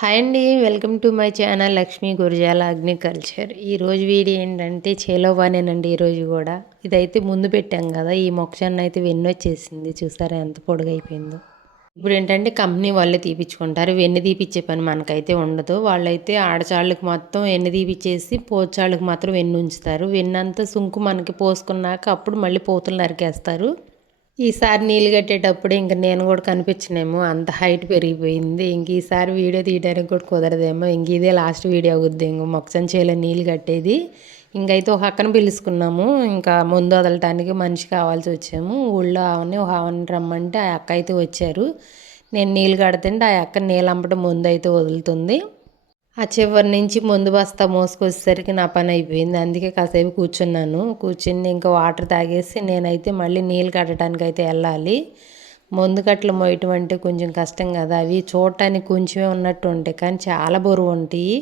Hi అండి welcome to my channel Lakshmi Gurajala agriculture ఈరోజు video ఏంటంటే చేలోవానేనండి ఈరోజు కూడా. ఇదైతే ముందు పెట్టాం కదా ఈ మొక్షాన్ని అయితే వెన్ను వచ్చేసింది. చూసారా ఎంత పొడుగైపోయిందో ఇప్పుడు ఏంటంటే కంపెనీ వాళ్ళే తీపిచ్చుకుంటారు. వెన్ను తీపిచ్చే పని మనకైతే ఉండదు. వాళ్ళైతే ఆడచాళ్ళకి మొత్తం వెన్ను తీపిచ్చేసి పోచాళ్ళకి మాత్రం వెన్ను ఉంచుతారు. వెన్నంతా సుంకు మనకి పోసుకున్నాక అప్పుడు మళ్ళీ పోతులు నరికేస్తారు. ఈసారి నీళ్ళు కట్టేటప్పుడు ఇంక నేను కూడా కనిపించనేమో. అంత హైట్ పెరిగిపోయింది. ఇంక ఈసారి వీడియో తీయడానికి కూడా కుదరదేమో. ఇంక ఇదే లాస్ట్ వీడియో అవుద్ది. ఇంక మొక్కసం నీళ్ళు కట్టేది. ఇంకైతే ఒక అక్కను పిలుచుకున్నాము. ఇంకా ముందు వదలటానికి మనిషి కావాల్సి వచ్చాము. ఊళ్ళో ఆవని ఒక ఆవని రమ్మంటే ఆ అక్క అయితే వచ్చారు. నేను నీళ్ళు కడుతుంటే ఆ అక్క నీళ్ళు అమ్మటం ముందు అయితే వదులుతుంది. ఆ చివరి నుంచి ముందు బస్తా మోసుకొచ్చేసరికి నా పని అయిపోయింది. అందుకే కాసేపు కూర్చున్నాను. కూర్చుని ఇంకా వాటర్ తాగేసి నేనైతే మళ్ళీ నీళ్ళు కట్టడానికి అయితే వెళ్ళాలి. ముందు కట్టలు మోయటం అంటే కొంచెం కష్టం కదా. అవి చూడటానికి కొంచెమే ఉన్నట్టు ఉంటాయి. కానీ చాలా బరువు ఉంటాయి.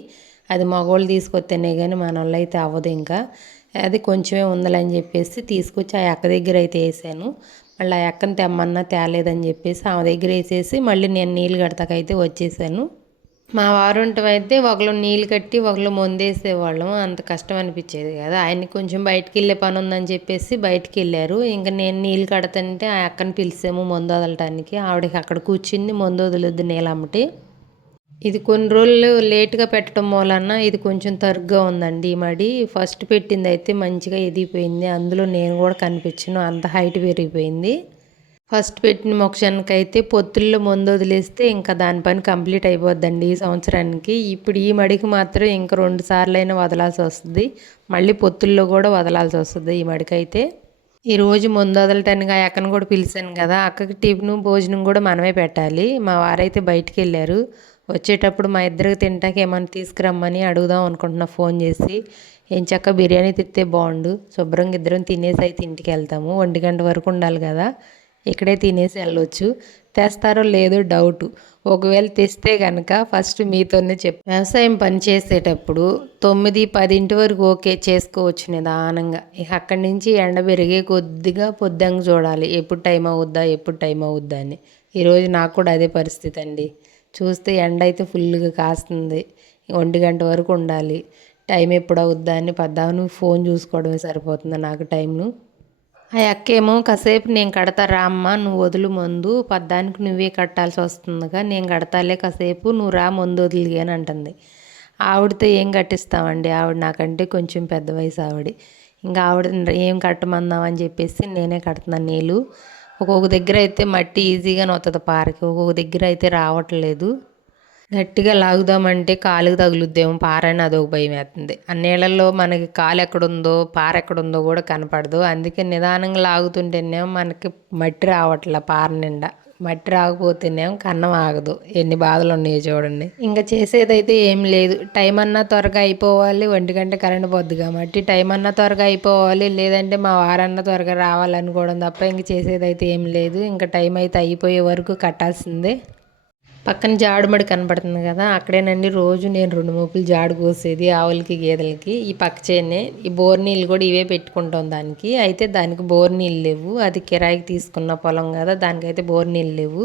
అది మగవాళ్ళు తీసుకొస్తేనే కానీ మన వాళ్ళు అయితే అవ్వదు ఇంకా. అది కొంచెమే ఉందని చెప్పేసి తీసుకొచ్చి ఆ అక్క దగ్గర అయితే వేసాను. మళ్ళీ ఆ అక్కని తెమ్మన్నా తేలేదని చెప్పేసి ఆమె దగ్గర వేసేసి మళ్ళీ నేను నీళ్ళు కడతాకైతే వచ్చేసాను. మా వారుంటమైతే అయితే ఒకళ్ళు నీళ్ళు కట్టి ఒకళ్ళు మందేసేవాళ్ళం. అంత కష్టం అనిపించేది కదా. ఆయన్ని కొంచెం బయటికి వెళ్ళే పని ఉందని చెప్పేసి బయటికి వెళ్ళారు ఇంకా నేను నీళ్ళు కడతంటే ఆ అక్కని పిలిచాము మందు వదలటానికి ఆవిడకి అక్కడ కూర్చుంది. మందు వదలొద్దు నీళ్ళమ్మటి ఇది కొన్ని రోజులు లేట్గా పెట్టడం మూలన ఇది కొంచెం తరుగ్గా ఉందండి ఈ మడి. ఫస్ట్ పెట్టింది అయితే మంచిగా ఎదిగిపోయింది. అందులో నేను కూడా కనిపించను. అంత హైట్ పెరిగిపోయింది. ఫస్ట్ పెట్టిన మొక్షానికి అయితే పొత్తుల్లో ముందు వదిలేస్తే ఇంకా దాని పని కంప్లీట్ అయిపోద్దండి ఈ సంవత్సరానికి. ఇప్పుడు ఈ మడికి మాత్రం ఇంకా రెండు సార్లైనా అయినా వదలాల్సి వస్తుంది. మళ్ళీ పొత్తుల్లో కూడా వదలాల్సి వస్తుంది ఈ మడికి అయితే ఈరోజు ముందు వదలటానికి ఆ అక్కను కూడా పిలిచాను కదా అక్కకి టిఫిన్ భోజనం కూడా మనమే పెట్టాలి. మా వారైతే బయటికి వెళ్ళారు. వచ్చేటప్పుడు మా ఇద్దరికి తింటాక ఏమైనా తీసుకురమ్మని అడుగుదాం అనుకుంటున్నా ఫోన్ చేసి. ఏం చక్క బిర్యానీ తిత్తే బాగుండు. శుభ్రంగా ఇద్దరం తినేసి అయితే ఇంటికి వెళ్తాము. ఒంటి గంట వరకు ఉండాలి కదా. ఇక్కడే తినేసి వెళ్ళొచ్చు. తెస్తారో లేదో డౌట్ ఒకవేళ తెస్తే కనుక ఫస్ట్ మీతోనే చెప్పు. వ్యవసాయం పని చేసేటప్పుడు తొమ్మిది పదింటి వరకు ఓకే చేసుకోవచ్చు నిదానంగా. ఇక అక్కడి నుంచి ఎండ పెరిగే కొద్దిగా పొద్దంగా చూడాలి. ఎప్పుడు టైం అవుద్దా ఎప్పుడు టైం అవుద్దా అని. ఈరోజు నాకు కూడా అదే పరిస్థితి అండి. చూస్తే ఎండ అయితే ఫుల్గా కాస్తుంది. ఒంటి గంట వరకు ఉండాలి. టైం ఎప్పుడు అవుద్దా అని పద్దాను ఫోన్ చూసుకోవడమే సరిపోతుంది నాకు టైంను ఆ అక్కేమో కాసేపు నేను కడతా రా అమ్మ? నువ్వు వదులు మందు. పద్దానికి నువ్వే కట్టాల్సి వస్తుందిగా. నేను కడతాలే కాసేపు. నువ్వు రా మందు వదిలి అని అంటుంది. ఆవిడతో ఏం కట్టిస్తామండి? ఆవిడ నాకంటే కొంచెం పెద్ద వయసు ఆవిడ. ఇంకా ఆవిడ ఏం కట్టమందామని చెప్పేసి నేనే కడుతున్నాను నీళ్ళు. ఒక్కొక్క దగ్గర అయితే మట్టి ఈజీగానే వస్తుంది పారకి. ఒక్కొక్క దగ్గర అయితే రావట్లేదు. గట్టిగా లాగుదామంటే కాలుకి తగులుద్దేమో పారని అదొక భయం వేస్తుంది ఆ నీళ్ళల్లో మనకి కాలు ఎక్కడుందో పార ఎక్కడుందో కూడా కనపడదు. అందుకే నిదానంగా లాగుతుంటేనేమో మనకి మట్టి రావట్లే పార నిండా. మట్టి రాకపోతేనేమో కన్నం ఆగదు. ఎన్ని బాధలు ఉన్నాయో చూడండి. ఇంకా చేసేదైతే ఏం లేదు. టైం అన్నా త్వరగా అయిపోవాలి. ఒంటి గంట కరెంట్ పోద్ది కాబట్టి టైం అన్నా త్వరగా అయిపోవాలి. లేదంటే మా వారన్నా త్వరగా రావాలనుకోవడం తప్ప ఇంక చేసేదైతే ఏం లేదు. ఇంకా టైం అయితే అయిపోయే వరకు కట్టాల్సిందే. పక్కన జాడుమడి కనబడుతుంది కదా అక్కడేనండి రోజు నేను రెండు మూపులు జాడు కోసేది ఆవులకి గేదెలకి. ఈ పక్క చేనే ఈ బోర్ నీళ్ళు కూడా ఇవే పెట్టుకుంటాం దానికి. అయితే దానికి బోర్ నీళ్ళు లేవు. అది కిరాయికి తీసుకున్న పొలం కదా దానికైతే బోర్ నీళ్ళు లేవు.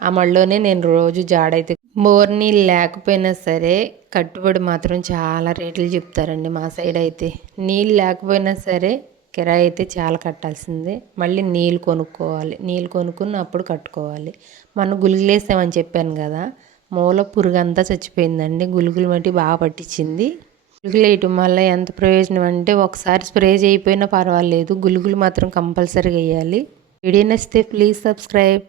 ఆ మళ్ళీనే నేను రోజు జాడైతే బోర్ నీళ్ళు లేకపోయినా సరే కట్టుబడి మాత్రం చాలా రేట్లు చెప్తారండి మా సైడ్ అయితే. నీళ్ళు లేకపోయినా సరే కిరాయి అయితే చాలా కట్టాల్సిందే. మళ్ళీ నీళ్ళు కొనుక్కోవాలి. నీళ్ళు కొనుక్కుని అప్పుడు కట్టుకోవాలి మనం గులిగిలేసామని చెప్పాను కదా. మూల పురుగు అంతా చచ్చిపోయిందండి. గులుగులు మట్టి బాగా పట్టించింది. గులుగులు వేయటం వల్ల ఎంత ప్రయోజనం అంటే ఒకసారి స్ప్రే చేయకపోయినా పర్వాలేదు. గులుగులు మాత్రం కంపల్సరీగా వేయాలి. వీడియో నచ్చితే ప్లీజ్ సబ్స్క్రైబ్.